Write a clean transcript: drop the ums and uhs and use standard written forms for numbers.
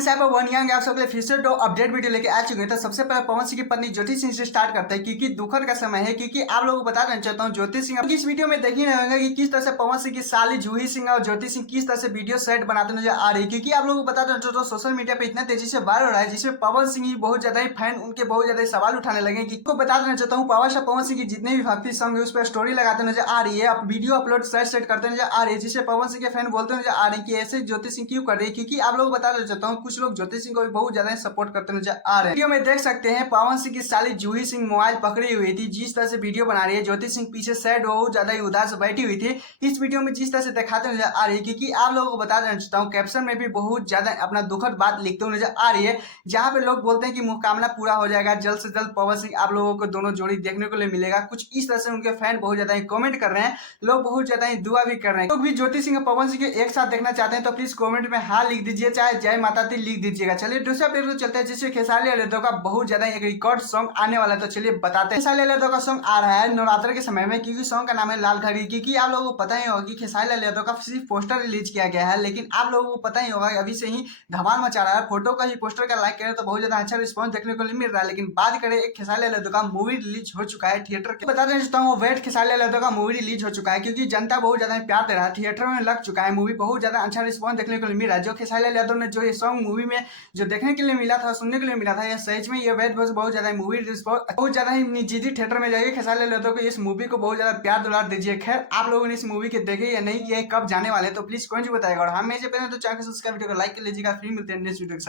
Friends यहाँ पर one young आप सबके लिए फिर से दो अपडेट वीडियो लेके आ चुके हैं। तो सबसे पहले पवन सिंह की पत्नी ज्योति सिंह से स्टार्ट करते हैं क्योंकि दुखद का समय है। क्योंकि आप लोगों को बता देना चाहता हूँ ज्योति सिंह इस वीडियो में देखिए रहेगा कि किस तरह से पवन सिंह की साली जूही सिंह और ज्योति सिंह किस तरह से वीडियो सेट बनाते नजर आ रही है। क्योंकि आप लोगों को बता देना चाहता हूँ सोशल मीडिया पे इतना तेजी से वायरल हो रहा है जिसमें पवन सिंह ही बहुत ज्यादा ही फैन उनके बहुत ज्यादा सवाल उठाने लगे। कि को बता देना चाहता हूँ पावर स्टार पवन सिंह की जितने भी भक्ति सॉन्ग है उस पर स्टोरी लगाते नजर आ रही है, अब वीडियो अपलोड सेट करते नजर आ रही है, जिससे पवन सिंह के फैन बोलते नजर आ रहे हैं कि ऐसे ज्योति सिंह क्यों कर रही है। क्योंकि आप लोग बता देना चाहता हूँ कुछ लोग ज्योति सिंह को भी बहुत ज्यादा सपोर्ट करते नजर आ रहे हैं। वीडियो में देख सकते हैं पवन सिंह की साली जूही सिंह मोबाइल पकड़ी हुई थी, जिस तरह से वीडियो बना रही है। ज्योति सिंह पीछे सैड बहुत ज्यादा ही उदास बैठी हुई थी इस वीडियो में जिस तरह से दिखाते नजर आ रही है। क्योंकि आप लोगों को बता देना चाहता हूँ कैप्शन में भी बहुत ज्यादा अपना दुखद बात लिखते हुए नजर आ रही है, जहाँ पे लोग बोलते हैं कि मुकामना पूरा हो जाएगा, जल्द से जल्द पवन सिंह आप लोगों को दोनों जोड़ी देखने को मिलेगा। कुछ इस तरह से उनके फैन बहुत ज्यादा ही कमेंट कर रहे हैं, लोग बहुत ज्यादा ही दुआ भी कर रहे हैं। लोग भी ज्योति सिंह और पवन सिंह के एक साथ देखना चाहते हैं तो प्लीज कमेंट में हाँ लिख दीजिए, चाहे जय माता दी लिख दीजिएगा। चलिए दूसरा अपडेट को चलते हैं जिससे खेसारी लाल यादव का बहुत ज्यादा एक रिकॉर्ड सॉन्ग आने वाला है। तो चलिए बताते हैं खेसारी लाल यादव का सॉन्ग आ रहा है नवरात्र के समय में, क्योंकि सॉन्ग का नाम है लाल घड़ी। क्योंकि आप लोगों को पता ही होगा कि खेसारी लाल यादव का सिर्फ पोस्टर रिलीज किया गया है, लेकिन आप लोगों को पता ही होगा अभी से ही धमाल मचा रहा है। फोटो का ही पोस्टर का लाइक करें तो बहुत ज्यादा अच्छा रिस्पॉन्स देखने को मिल रहा है। लेकिन बात करें एक खेसारी लाल यादव का मूवी रिलीज हो चुका है थिएटर के, बता देना चाहता हूँ वेट खेसारी लाल यादव का मूवी रिलीज हो चुका है। क्योंकि जनता बहुत ज्यादा प्यार दे रहा है, थिएटर में लग चुका है मूवी, बहुत ज्यादा अच्छा रिस्पॉन्स देखने को मिल रहा है। जो खेसारी लाल यादव ने जो ये सॉन्ग मूवी में जो देखने के लिए मिला था, सुनने के लिए मिला था, ये सच में ये वेट बहुत ज्यादा मूवी रिस्पॉन्स बहुत ज्यादा ही निजी थिएटर में जाइए खेसारी लाल यादव को इस मूवी को बहुत ज्यादा प्यार दुलार दीजिए। खैर आप लोगों ने इस मूवी के देखे या नहीं किए, कब जाने वाले तो प्लीज कौन सी बताएगा। और हम में से पहले तो चैनल सब्सक्राइब वीडियो को लाइक कर लीजिएगा। फिर मिलते हैं नेक्स्ट वीडियो के साथ।